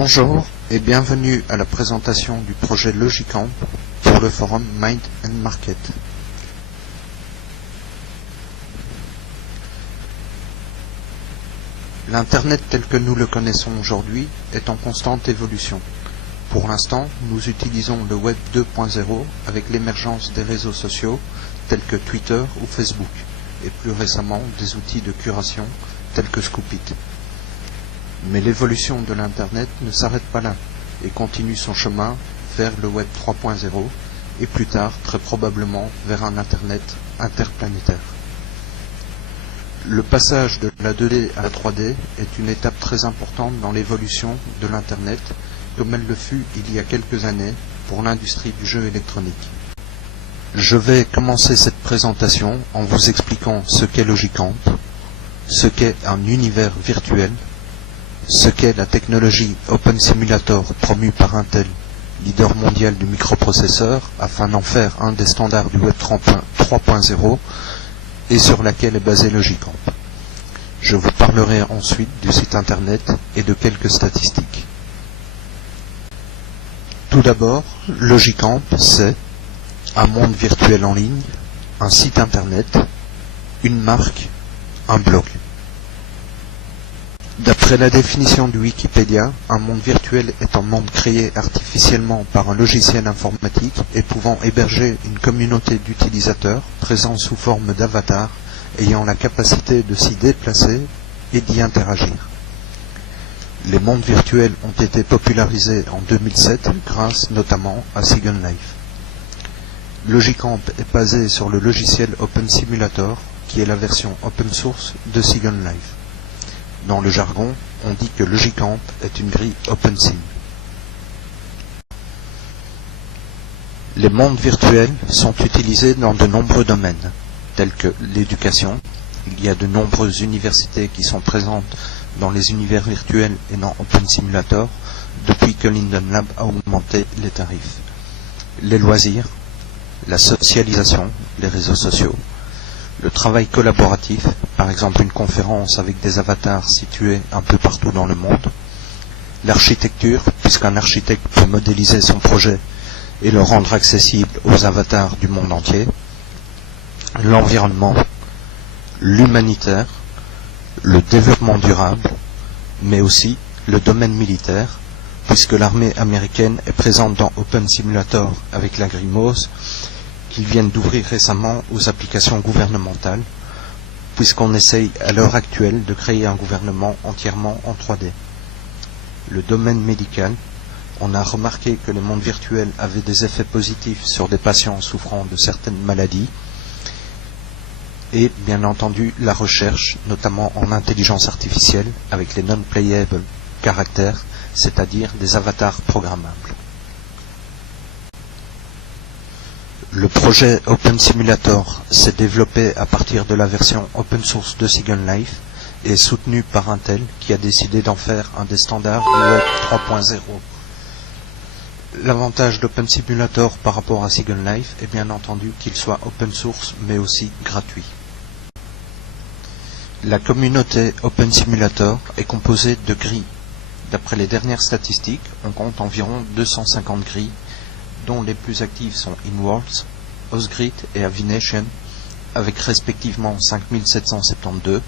Bonjour et bienvenue à la présentation du projet Logicamp pour le forum Mind and Market. L'Internet tel que nous le connaissons aujourd'hui est en constante évolution. Pour l'instant, nous utilisons le Web 2.0 avec l'émergence des réseaux sociaux tels que Twitter ou Facebook et plus récemment des outils de curation tels que Scoopit. Mais l'évolution de l'Internet ne s'arrête pas là et continue son chemin vers le Web 3.0 et plus tard, très probablement, vers un Internet interplanétaire. Le passage de la 2D à la 3D est une étape très importante dans l'évolution de l'Internet, comme elle le fut il y a quelques années pour l'industrie du jeu électronique. Je vais commencer cette présentation en vous expliquant ce qu'est Logicamp, ce qu'est un univers virtuel, ce qu'est la technologie Open Simulator promue par Intel, leader mondial du microprocesseur, afin d'en faire un des standards du Web 3.0 et sur laquelle est basé Logicamp. Je vous parlerai ensuite du site internet et de quelques statistiques. Tout d'abord, Logicamp, c'est un monde virtuel en ligne, un site internet, une marque, un blog. D'après la définition du Wikipédia, un monde virtuel est un monde créé artificiellement par un logiciel informatique et pouvant héberger une communauté d'utilisateurs présents sous forme d'avatars ayant la capacité de s'y déplacer et d'y interagir. Les mondes virtuels ont été popularisés en 2007 grâce notamment à Second Life. Logicamp est basé sur le logiciel Open Simulator qui est la version open source de Second Life. Dans le jargon, on dit que Logicamp est une grille OpenSim. Les mondes virtuels sont utilisés dans de nombreux domaines, tels que l'éducation. Il y a de nombreuses universités qui sont présentes dans les univers virtuels et dans Open Simulator depuis que Linden Lab a augmenté les tarifs. Les loisirs, la socialisation, les réseaux sociaux, le travail collaboratif, par exemple une conférence avec des avatars situés un peu partout dans le monde. L'architecture, puisqu'un architecte peut modéliser son projet et le rendre accessible aux avatars du monde entier. L'environnement, l'humanitaire, le développement durable, mais aussi le domaine militaire, puisque l'armée américaine est présente dans Open Simulator avec la grille MOS, qu'ils viennent d'ouvrir récemment aux applications gouvernementales, puisqu'on essaye à l'heure actuelle de créer un gouvernement entièrement en 3D. Le domaine médical, on a remarqué que les mondes virtuels avaient des effets positifs sur des patients souffrant de certaines maladies, et bien entendu la recherche, notamment en intelligence artificielle, avec les non-playable caractères, c'est-à-dire des avatars programmables. Le projet Open Simulator s'est développé à partir de la version open source de Second Life et est soutenu par Intel qui a décidé d'en faire un des standards du Web 3.0. L'avantage d'Open Simulator par rapport à Second Life est bien entendu qu'il soit open source mais aussi gratuit. La communauté Open Simulator est composée de grilles. D'après les dernières statistiques, on compte environ 250 grilles, dont les plus actives sont InWorlds, Osgrid et Avination, avec respectivement 5772,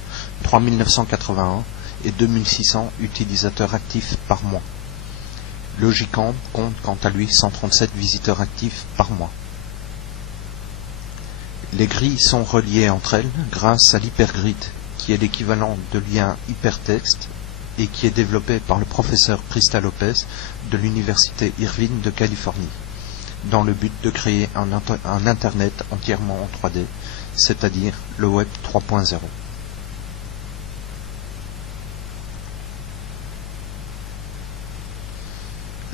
3981 et 2600 utilisateurs actifs par mois. Logicamp compte quant à lui 137 visiteurs actifs par mois. Les grilles sont reliées entre elles grâce à l'hypergrid, qui est l'équivalent de lien hypertexte et qui est développé par le professeur Prista Lopez de l'université Irvine de Californie, dans le but de créer un Internet entièrement en 3D, c'est-à-dire le Web 3.0.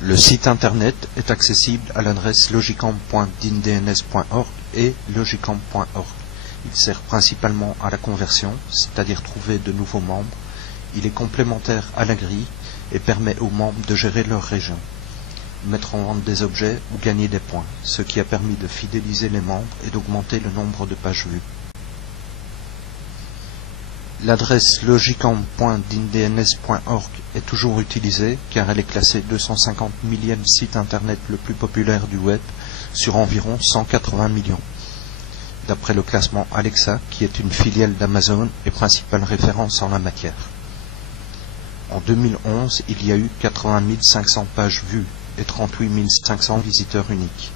Le site Internet est accessible à l'adresse logicamp.dindns.org et logicamp.org. Il sert principalement à la conversion, c'est-à-dire trouver de nouveaux membres. Il est complémentaire à la grille et permet aux membres de gérer leur région, mettre en vente des objets ou gagner des points, ce qui a permis de fidéliser les membres et d'augmenter le nombre de pages vues. L'adresse logicamp.dns.org est toujours utilisée car elle est classée 250 millième site internet le plus populaire du web sur environ 180 millions. D'après le classement Alexa, qui est une filiale d'Amazon et principale référence en la matière. En 2011, il y a eu 80 500 pages vues et 38 500 visiteurs uniques.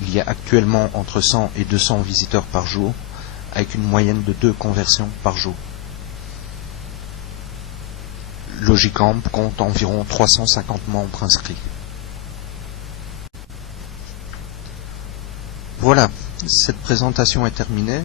Il y a actuellement entre 100 et 200 visiteurs par jour, avec une moyenne de 2 conversions par jour. Logicamp compte environ 350 membres inscrits. Voilà, cette présentation est terminée.